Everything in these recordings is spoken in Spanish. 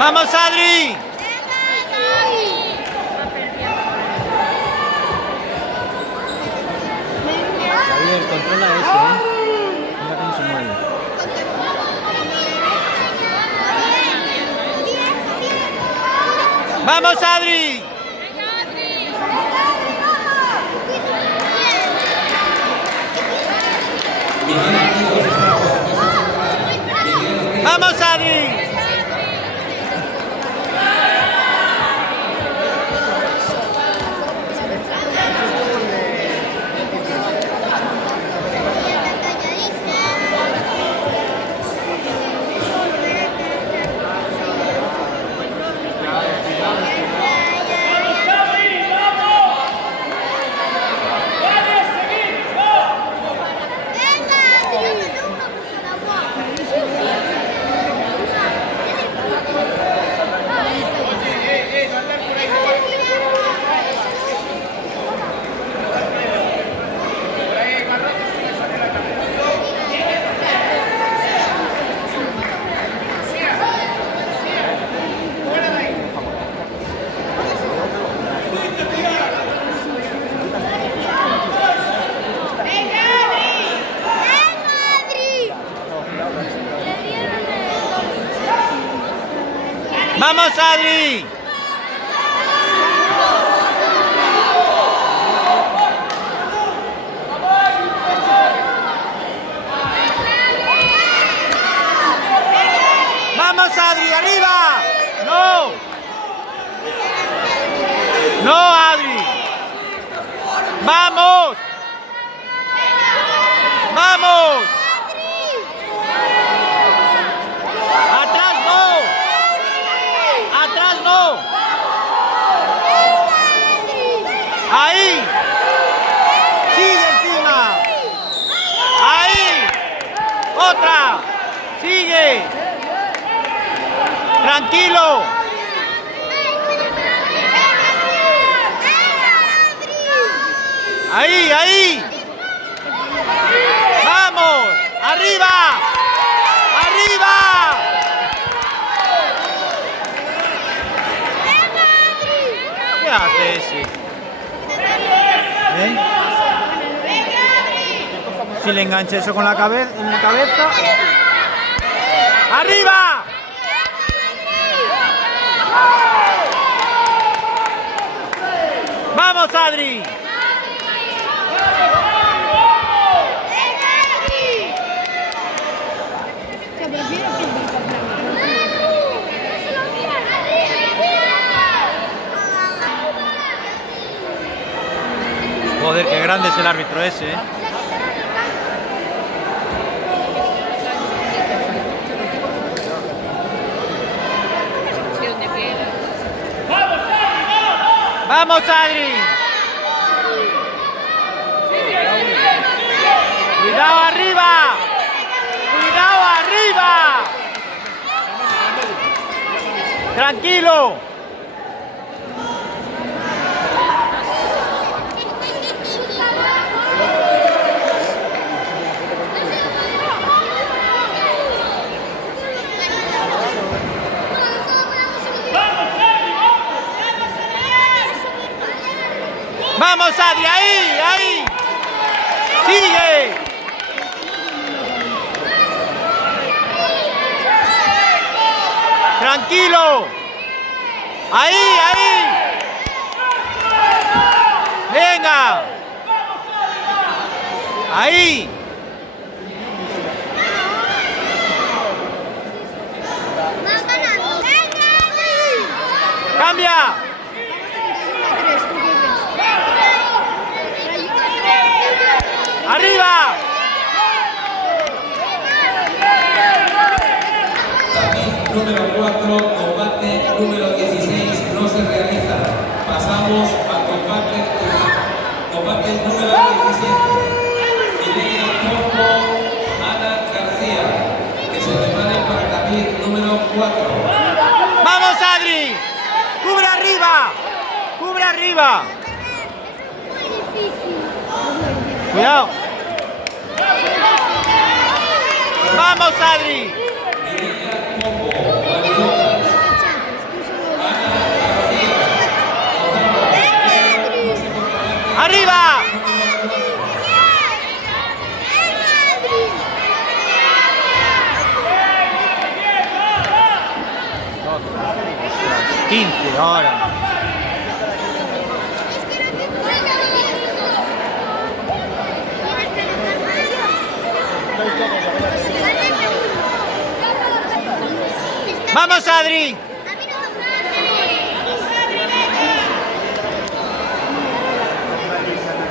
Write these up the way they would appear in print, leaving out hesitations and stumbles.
¡Vamos, Adri! Javier, controla ese, Mira cómo se mueve. ¡Vamos, Adri! ¡Vamos, Adri! ¡Vamos, Adri! ¡Vamos, Adri! ¡Arriba! ¡No! ¡No, Adri! ¡Vamos! ¡Vamos! ¡Atrás no! ¡Atrás no! ¡Ahí! ¡Sigue encima! ¡Ahí! ¡Otra! ¡Sigue! ¡Tranquilo! ¡Ahí, ahí! ¡Vamos! ¡Arriba! ¡Arriba! ¿Qué hace ese? Si le engancha eso con la cabeza, en la cabeza. ¡Arriba! ¡Vamos, Adri! Joder, qué grande es el árbitro ese, ¡Vamos, Adri! ¡Cuidado arriba! ¡Cuidado arriba! ¡Tranquilo! ¡Vamos, Adri! ¡Ahí! ¡Ahí! ¡Sigue! ¡Tranquilo! ¡Ahí! ¡Ahí! ¡Venga! ¡Ahí! ¡Cambia! ¡Arriba! Número 4, combate número 16, no se realiza. Pasamos al combate número 17. Mireia Pombo, Ana García, que se preparen para el tapiz número 4. ¡Vamos, Adri! ¡Cubre arriba! ¡Cubre arriba! ¡Cuidado! ¡Vamos, Adri! 15 ahora. ¡Vamos, Adri!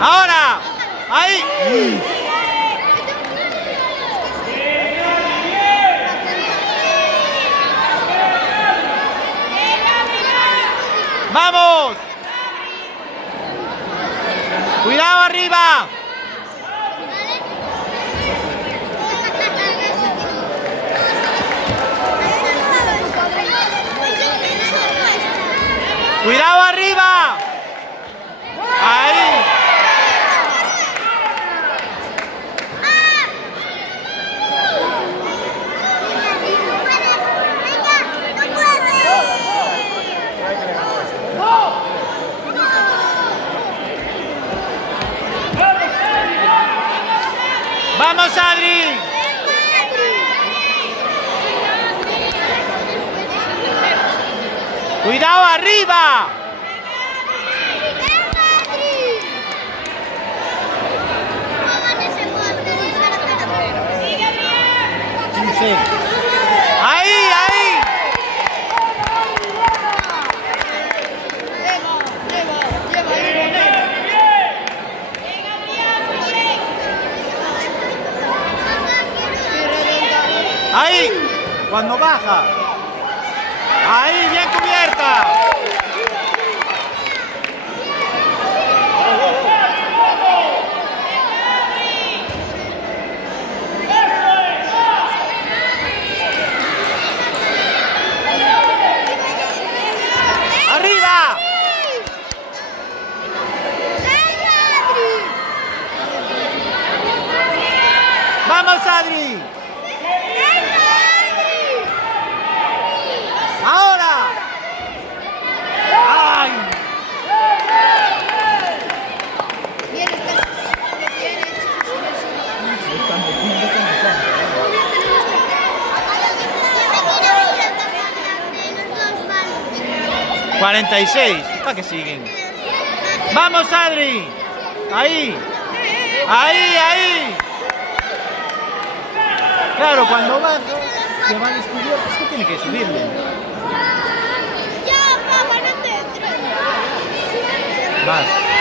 ¡Ahora! ¡Ahí! ¡Vamos! ¡Cuidado arriba! ¡Cuidado arriba! ¡Ahí! ¡Vamos, Adri! ¡Cuidado arriba! Sí. ¡Ahí, ahí! ¡Ahí! Cuando baja. ¡Ahí, bien cubierta! ¡Arriba! ¡Vamos, Adri! ¡Ahora! ¡Ay! Están metiendo con el campo. 46. ¿Para qué siguen? ¡Vamos, Adri! ¡Ahí! ¡Ahí, ahí! Claro, cuando baja, que va descubierto, es que tiene que subirle. Ya, papá, no te entres. Vas.